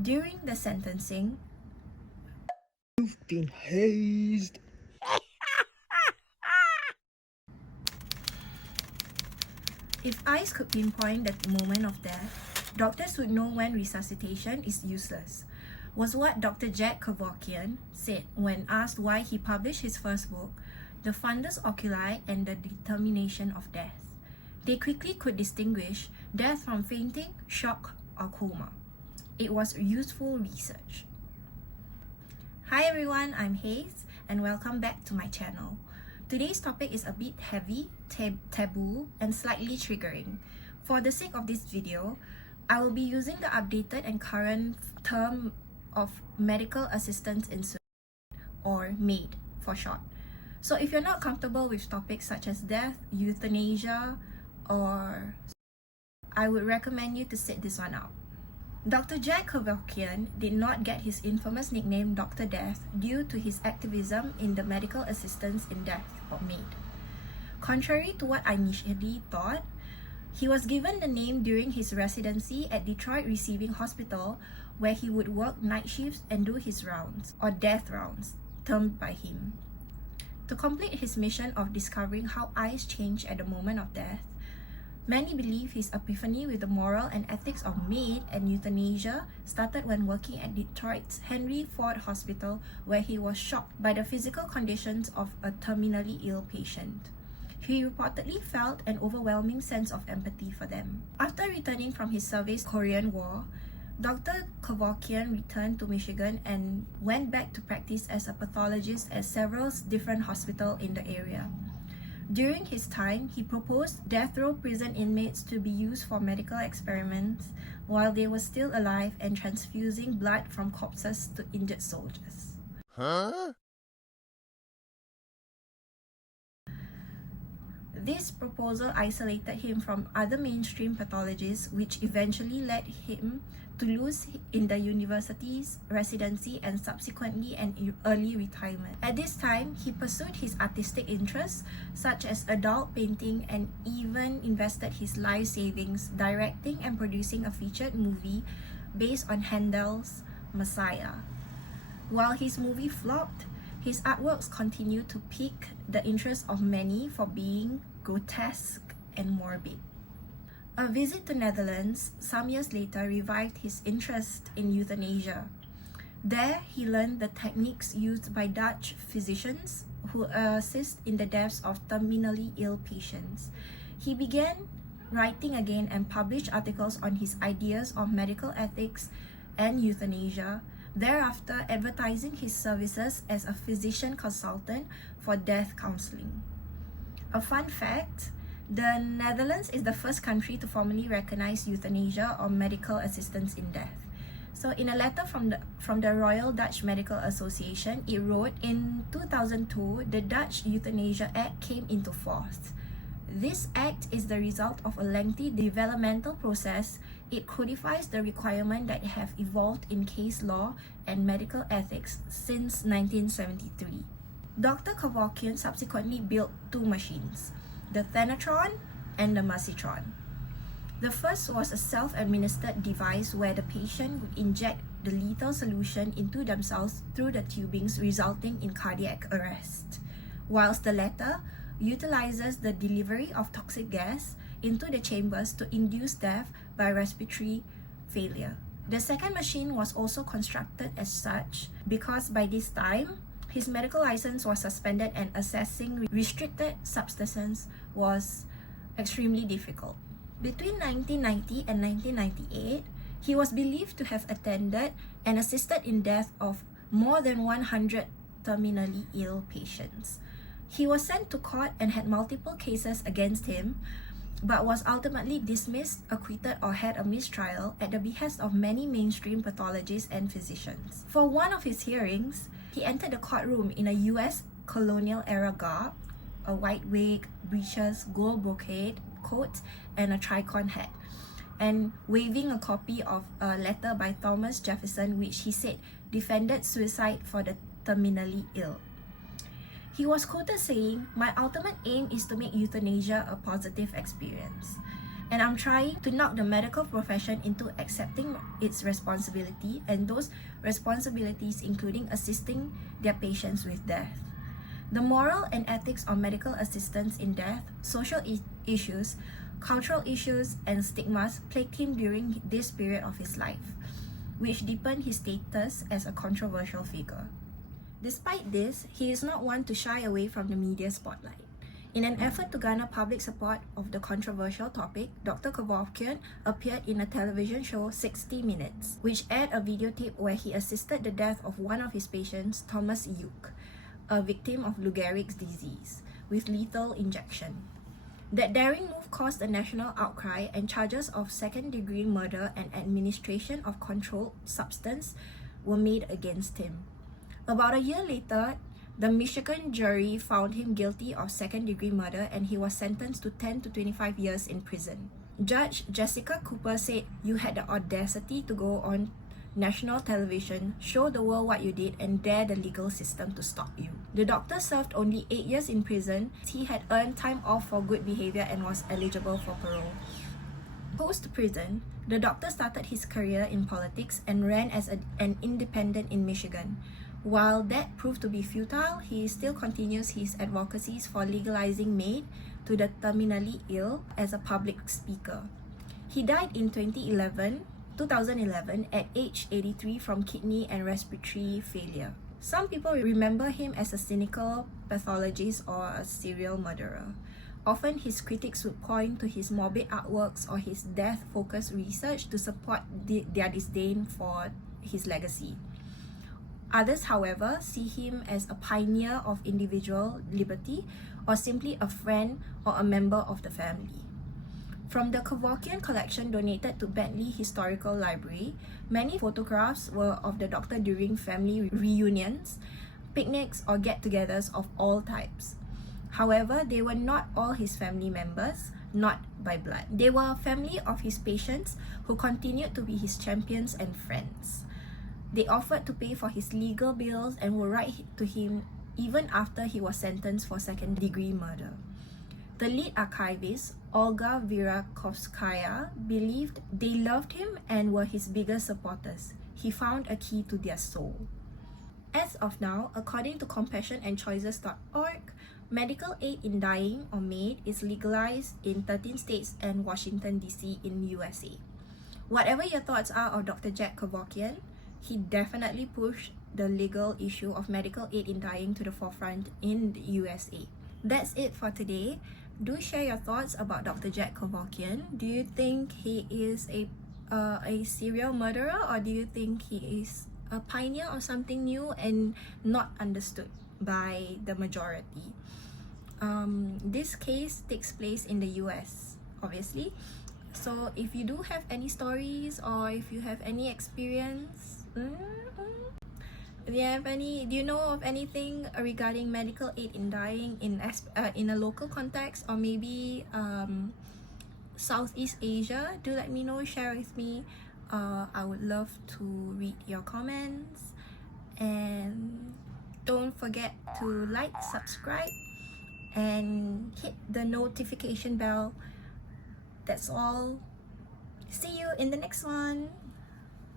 During the sentencing, You've been hazed. if eyes could pinpoint the moment of death, doctors would know when resuscitation is useless, was what Dr. Jack Kevorkian said when asked why he published his first book, The Fundus Oculi and the Determination of Death. They quickly could distinguish death from fainting, shock, or coma. It was useful research. Hi everyone, I'm Hayes and welcome back to my channel. Today's topic is a bit heavy, taboo, and slightly triggering. For the sake of this video, I will be using the updated and current term of medical assistance in suicide, or MAID for short. So if you're not comfortable with topics such as death, euthanasia, or I would recommend you to sit this one out. Dr. Jack Kevorkian did not get his infamous nickname Dr. Death due to his activism in the medical assistance in death, or MAID. Contrary to what I initially thought, he was given the name during his residency at Detroit Receiving Hospital, where he would work night shifts and do his rounds, or death rounds, termed by him. To complete his mission of discovering how eyes change at the moment of death, many believe his epiphany with the moral and ethics of MAID and euthanasia started when working at Detroit's Henry Ford Hospital, where he was shocked by the physical conditions of a terminally ill patient. He reportedly felt an overwhelming sense of empathy for them. After returning from his service in the Korean War, Dr. Kevorkian returned to Michigan and went back to practice as a pathologist at several different hospitals in the area. During his time, he proposed death row prison inmates to be used for medical experiments while they were still alive and transfusing blood from corpses to injured soldiers. This proposal isolated him from other mainstream pathologists, which eventually led him to lose in the university's residency and subsequently an early retirement. At this time, he pursued his artistic interests such as adult painting and even invested his life savings directing and producing a featured movie based on Handel's Messiah. While his movie flopped, his artworks continued to pique the interest of many for being grotesque and morbid. A visit to Netherlands some years later revived his interest in euthanasia. There, he learned the techniques used by Dutch physicians who assist in the deaths of terminally ill patients. He began writing again and published articles on his ideas of medical ethics and euthanasia, thereafter advertising his services as a physician consultant for death counseling. A fun fact, the Netherlands is the first country to formally recognize euthanasia or medical assistance in death. So in a letter from the Royal Dutch Medical Association, it wrote, in 2002, the Dutch Euthanasia Act came into force. This act is the result of a lengthy developmental process. It codifies the requirements that have evolved in case law and medical ethics since 1973. Dr. Kevorkian subsequently built two machines, the Thanatron and the Mercytron. The first was a self-administered device where the patient would inject the lethal solution into themselves through the tubings, resulting in cardiac arrest, whilst the latter utilizes the delivery of toxic gas into the chambers to induce death by respiratory failure. The second machine was also constructed as such because by this time, his medical license was suspended and accessing restricted substances was extremely difficult. Between 1990 and 1998, he was believed to have attended and assisted in death of more than 100 terminally ill patients. He was sent to court and had multiple cases against him, but was ultimately dismissed, acquitted, or had a mistrial at the behest of many mainstream pathologists and physicians. For one of his hearings, he entered the courtroom in a US colonial-era garb, a white wig, breeches, gold brocade coat, and a tricorn hat, and waving a copy of a letter by Thomas Jefferson, which he said defended suicide for the terminally ill. He was quoted saying, "My ultimate aim is to make euthanasia a positive experience. And I'm trying to knock the medical profession into accepting its responsibility, and those responsibilities including assisting their patients with death. The moral and ethics of medical assistance in death, social issues, cultural issues, and stigmas plagued him during this period of his life, which deepened his status as a controversial figure. Despite this, he is not one to shy away from the media spotlight. In an effort to garner public support of the controversial topic, Dr. Kevorkian appeared in a television show 60 Minutes, which aired a videotape where he assisted the death of one of his patients, Thomas Yook, a victim of Lou Gehrig's disease, with lethal injection. That daring move caused a national outcry, and charges of second-degree murder and administration of controlled substance were made against him. About a year later, the Michigan jury found him guilty of second-degree murder, and he was sentenced to 10 to 25 years in prison. Judge Jessica Cooper said, "You had the audacity to go on national television, show the world what you did, and dare the legal system to stop you." The doctor served only 8 years in prison. He had earned time off for good behavior and was eligible for parole. Post-prison, the doctor started his career in politics and ran as an independent in Michigan. While that proved to be futile, he still continues his advocacies for legalizing MAID to the terminally ill as a public speaker. He died in 2011 at age 83 from kidney and respiratory failure. Some people remember him as a cynical pathologist or a serial murderer. Often his critics would point to his morbid artworks or his death-focused research to support their disdain for his legacy. Others, however, see him as a pioneer of individual liberty or simply a friend or a member of the family. From the Kevorkian collection donated to Bentley Historical Library, many photographs were of the doctor during family reunions, picnics, or get-togethers of all types. However, they were not all his family members, not by blood. They were family of his patients who continued to be his champions and friends. They offered to pay for his legal bills and would write to him even after he was sentenced for second-degree murder. The lead archivist, Olga Virakovskaya, believed they loved him and were his biggest supporters. He found a key to their soul. As of now, according to CompassionandChoices.org, medical aid in dying or MAID is legalized in 13 states and Washington, D.C. in USA. Whatever your thoughts are of Dr. Jack Kevorkian, he definitely pushed the legal issue of medical aid in dying to the forefront in the USA. That's it for today. Do share your thoughts about Dr. Jack Kevorkian. Do you think he is a serial murderer, or do you think he is a pioneer of something new and not understood by the majority? This case takes place in the US, obviously. So if you do have any stories or if you have any experience, do you know of anything regarding medical aid in dying in a local context, or maybe Southeast Asia? Do let me know, share with me. I would love to read your comments, and don't forget to like, subscribe, and hit the notification bell. That's all. See you in the next one.